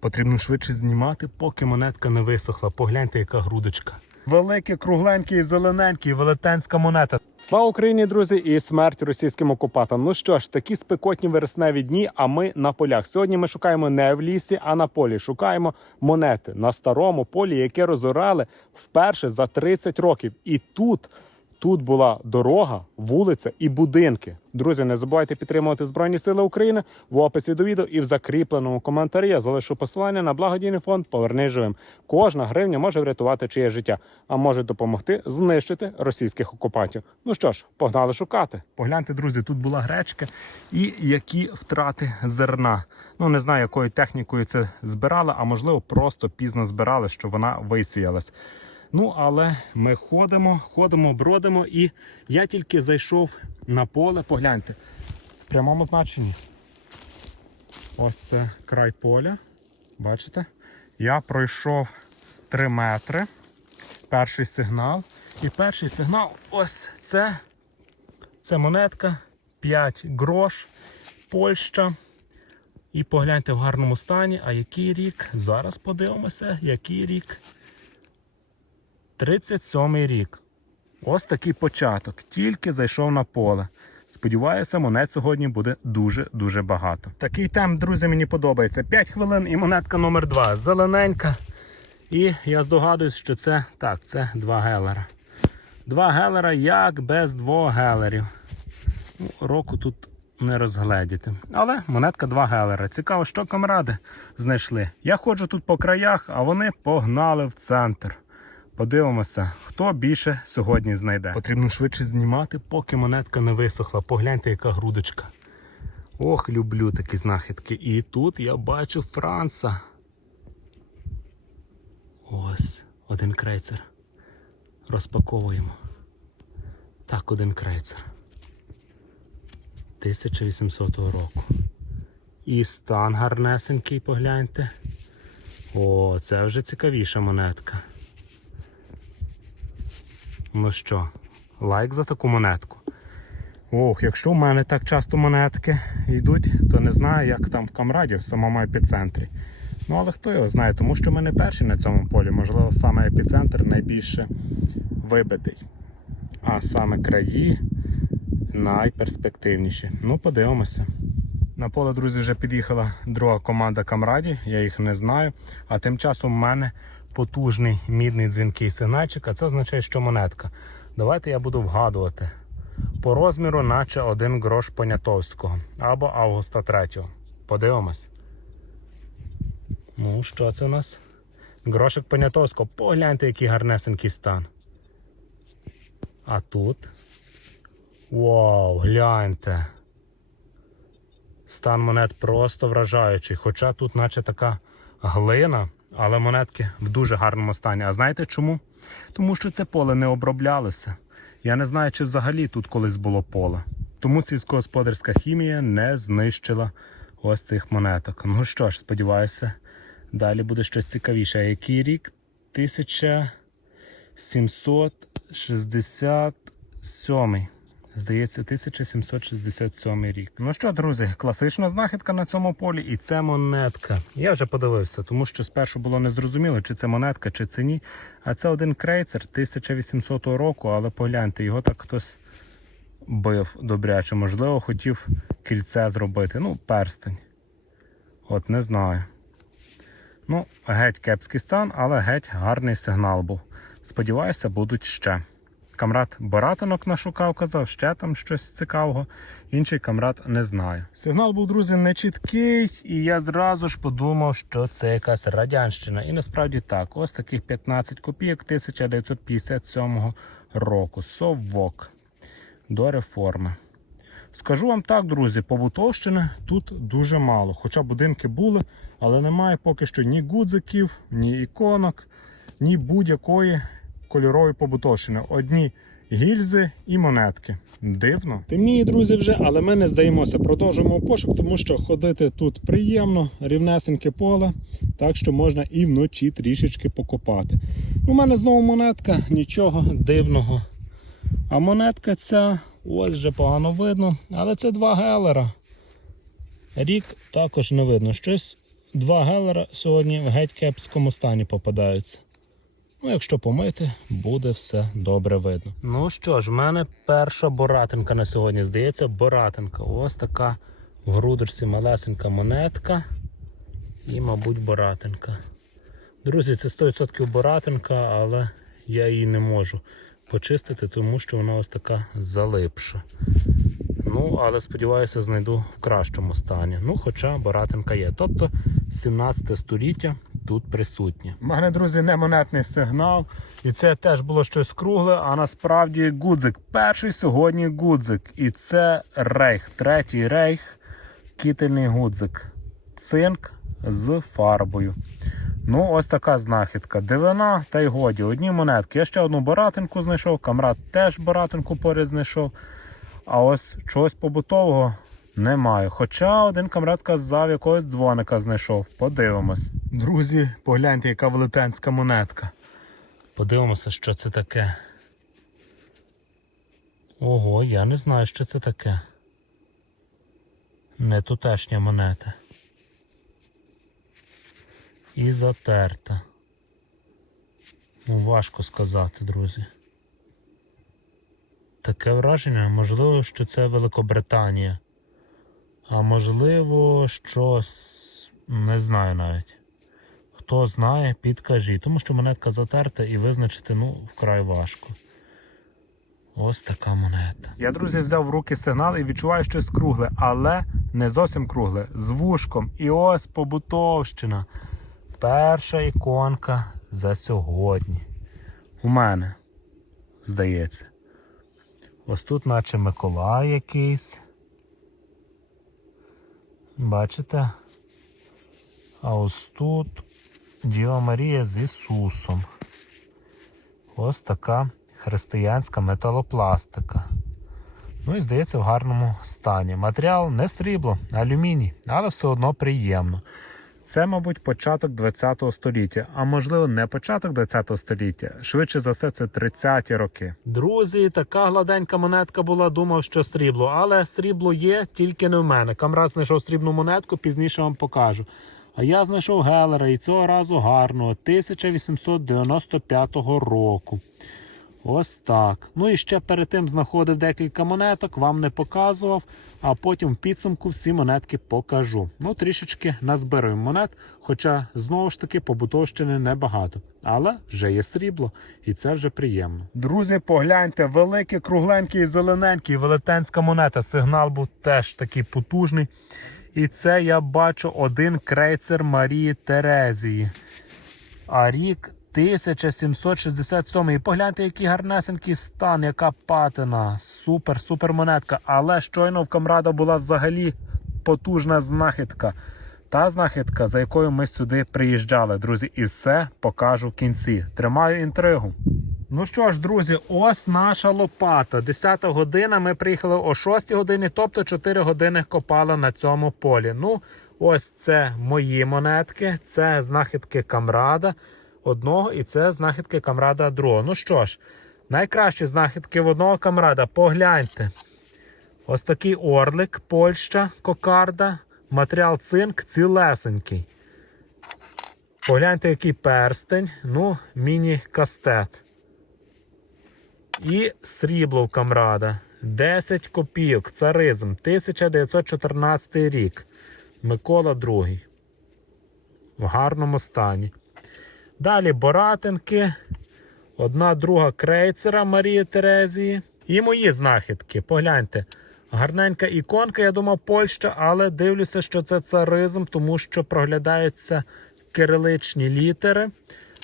Потрібно швидше знімати, поки монетка не висохла. Погляньте, яка грудочка. Великий, кругленький, зелененький, велетенська монета. Слава Україні, друзі, і смерть російським окупантам. Ну що ж, такі спекотні вересневі дні. А ми на полях. Сьогодні ми шукаємо не в лісі, а на полі. Шукаємо монети на старому полі, яке розорали вперше за 30 років. І тут. Тут була дорога, вулиця і будинки. Друзі, не забувайте підтримувати Збройні Сили України в описі до відео і в закріпленому коментарі. Я залишу посилання на благодійний фонд Поверни живим. Кожна гривня може врятувати чиє життя, а може допомогти знищити російських окупантів. Ну що ж, погнали шукати. Погляньте, друзі, тут була гречка і які втрати зерна. Ну не знаю, якою технікою це збирали, а можливо, просто пізно збирали, що вона висіялась. Ну, але ми ходимо, ходимо, бродимо, і я тільки зайшов на поле. Погляньте, в прямому значенні. Ось це край поля. Бачите? Я пройшов 3 метри. Перший сигнал. І перший сигнал ось це. Це монетка 5 грош, Польща. І погляньте в гарному стані. А який рік? Зараз подивимося, який рік. 37-й рік. Ось такий початок. Тільки зайшов на поле. Сподіваюся, монет сьогодні буде дуже-дуже багато. Такий темп, друзі, мені подобається. 5 хвилин і монетка номер 2 Зелененька. І я здогадуюсь, що це так, це два гелера. Два гелера як без двох гелерів. Ну, року тут не розгледіти. Але монетка 2 гелера. Цікаво, що камради знайшли. Я ходжу тут по краях, а вони погнали в центр. Подивимося, хто більше сьогодні знайде. Потрібно швидше знімати, поки монетка не висохла. Погляньте, яка грудочка. Ох, люблю такі знахідки. І тут я бачу Франца. Ось, один крейцер. Розпаковуємо. Так, один крейцер. 1800 року. І стан гарнесенький, погляньте. О, це вже цікавіша монетка. Ну що, лайк за таку монетку. Ох, якщо в мене так часто монетки йдуть, то не знаю, як там в камраді, в самому епіцентрі. Ну, але хто його знає, тому що ми не перші на цьому полі, можливо, саме епіцентр найбільше вибитий. А саме краї найперспективніші. Ну, подивимося. На поле, друзі, вже під'їхала друга команда камраді, я їх не знаю. А тим часом в мене потужний мідний дзвінкий сигнальчик, а це означає, що монетка. Давайте я буду вгадувати. По розміру, наче один грош Понятовського або Августа 3. Подивимось. Ну, що це у нас? Грошик Понятовського. Погляньте, який гарнесенький стан. А тут. Вау, гляньте. Стан монет просто вражаючий. Хоча тут, наче така глина, але монетки в дуже гарному стані. А знаєте чому? Тому що це поле не оброблялося. Я не знаю, чи взагалі тут колись було поле. Тому сільськогосподарська хімія не знищила ось цих монеток. Ну що ж, сподіваюся, далі буде щось цікавіше. Який рік? 1767. Здається, 1767 рік. Ну що, друзі, класична знахідка на цьому полі, і це монетка. Я вже подивився, тому що спершу було незрозуміло, чи це монетка, чи це ні. А це один крейцер 1800 року, але погляньте, його так хтось бив добряче. Можливо, хотів кільце зробити. Ну, перстень. От не знаю. Ну, геть кепський стан, але геть гарний сигнал був. Сподіваюся, будуть ще. Камрад Боратинок нашукав, казав, ще там щось цікавого. Інший камрад не знає. Сигнал був, друзі, нечіткий, і я зразу ж подумав, що це якась радянщина. І насправді так, ось таких 15 копійок 1957 року. Совок до реформи. Скажу вам так, друзі, побутовщини тут дуже мало. Хоча будинки були, але немає поки що ні гудзиків, ні іконок, ні будь-якої кольорової побутовщини. Одні гільзи і монетки. Дивно. Темніє, друзі, вже, але ми не здаємося. Продовжуємо пошук, тому що ходити тут приємно, рівнесеньке поле, так що можна і вночі трішечки покопати. У мене знову монетка, нічого дивного. А монетка ця, ось вже погано видно, але це два гелера. Рік також не видно. Щось два гелера сьогодні в геть кепському стані попадаються. Ну, якщо помити, буде все добре видно. Ну що ж, в мене перша боратинка на сьогодні. Здається, боратинка. Ось така в грудочці малесенька монетка. І, мабуть, боратинка. Друзі, це 100% боратинка, але я її не можу почистити, тому що вона ось така залипша. Ну, але сподіваюся, знайду в кращому стані. Ну, хоча боратинка є. Тобто 17 століття тут присутнє. У мене, друзі, не монетний сигнал. І це теж було щось кругле, а насправді гудзик. Перший сьогодні гудзик. І це рейх, третій рейх, кітельний гудзик. Цинк з фарбою. Ну, ось така знахідка. Дивина, та й годі. Одні монетки. Я ще одну боратинку знайшов, камрад теж боратинку поряд знайшов. А ось чогось побутового немає. Хоча один камрад казав, якогось дзвоника знайшов. Подивимось. Друзі, погляньте, яка велетенська монетка. Подивимося, що це таке. Ого, я не знаю, що це таке. Не тутешня монета. І затерта. Ну, важко сказати, друзі. Таке враження, можливо, що це Великобританія. А можливо, щось не знаю навіть. Хто знає, підкажіть. Тому що монетка затерта і визначити ну, вкрай важко. Ось така монета. Я, друзі, взяв в руки сигнал і відчуваю щось кругле, але не зовсім кругле. З вушком. І ось побутовщина. Перша іконка за сьогодні. У мене, здається. Ось тут, наче Миколай якийсь. Бачите? А ось тут Діва Марія з Ісусом. Ось така християнська металопластика. Ну і здається в гарному стані. Матеріал не срібло, алюміній, але все одно приємно. Це, мабуть, початок 20 століття, а можливо, не початок 20 століття. Швидше за все, це 30-ті роки. Друзі, така гладенька монетка була, думав, що срібло, але срібло є, тільки не в мене. Камраз знайшов срібну монетку, пізніше вам покажу. А я знайшов Гелера і цього разу гарного 1895 року. Ось так. Ну і ще перед тим знаходив декілька монеток, вам не показував, а потім в підсумку всі монетки покажу. Ну, трішечки назбираю монет, хоча знову ж таки побутовщини небагато. Але вже є срібло, і це вже приємно. Друзі, погляньте, великий, кругленький і зелененький, велетенська монета. Сигнал був теж такий потужний. І це я бачу один крейцер Марії Терезії. А рік 1767. І погляньте, який гарнесенький стан, яка патина. Супер, супер монетка. Але щойно в камрада була взагалі потужна знахідка. Та знахідка, за якою ми сюди приїжджали, друзі, і все покажу в кінці. Тримаю інтригу. Ну що ж, друзі, ось наша лопата. 10 година. Ми приїхали о 6 годині, тобто 4 години копали на цьому полі. Ну, ось це мої монетки, це знахідки камрада одного, і це знахідки камрада другого. Ну що ж, найкращі знахідки в одного камрада. Погляньте. Ось такий орлик, Польща, кокарда, матеріал цинк цілесенький. Погляньте, який перстень, ну, міні-кастет. І срібло в камрада. 10 копійок, царизм, 1914 рік. Микола II. В гарному стані. Далі Боратинки, одна друга крейцера Марії Терезії. І мої знахідки. Погляньте. Гарненька іконка, я думав, Польща, але дивлюся, що це царизм, тому що проглядаються кириличні літери.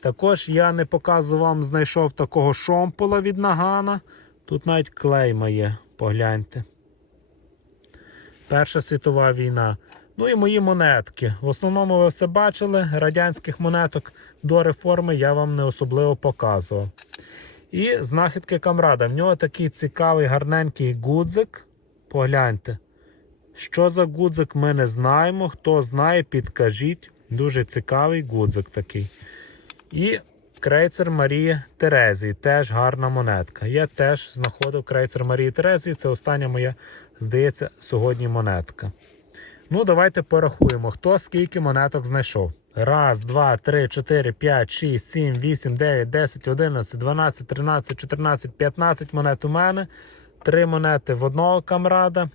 Також я не показую вам, знайшов такого шомпола від нагана. Тут навіть клейма є, погляньте. Перша світова війна. Ну і мої монетки. В основному ви все бачили, радянських монеток до реформи я вам не особливо показував. І знахідки камрада. В нього такий цікавий гарненький гудзик. Погляньте. Що за гудзик, ми не знаємо. Хто знає, підкажіть. Дуже цікавий гудзик такий. І крейцер Марії Терезії. Теж гарна монетка. Я теж знаходив крейцер Марії Терезії. Це остання моя, здається, сьогодні монетка. Ну, давайте порахуємо, хто скільки монеток знайшов. Раз, два, три, чотири, п'ять, шість, сім, вісім, дев'ять, десять, одинадцять, дванадцять, тринадцять, чотирнадцять, п'ятнадцять монет у мене. Три монети в одного камрада.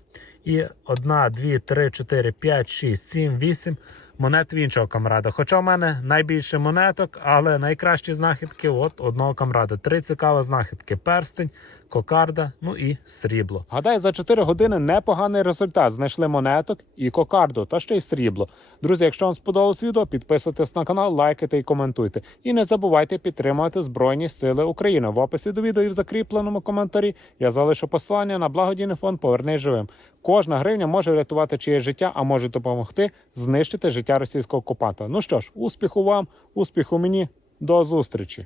І одна, дві, три, чотири, п'ять, шість, сім, вісім монет в іншого камрада. Хоча в мене найбільше монеток, але найкращі знахідки от одного камрада. Три цікаві знахідки: перстень, кокарда, ну і срібло. Гадаю, за 4 години непоганий результат. Знайшли монеток і кокарду, та ще й срібло. Друзі, якщо вам сподобалось відео, підписуйтесь на канал, лайкайте і коментуйте. І не забувайте підтримувати Збройні Сили України. В описі до відео і в закріпленому коментарі я залишу посилання на благодійний фонд Повернись живим. Кожна гривня може врятувати чиє життя, а може допомогти знищити життя російського окупанта. Ну що ж, успіху вам, успіху мені, до зустрічі!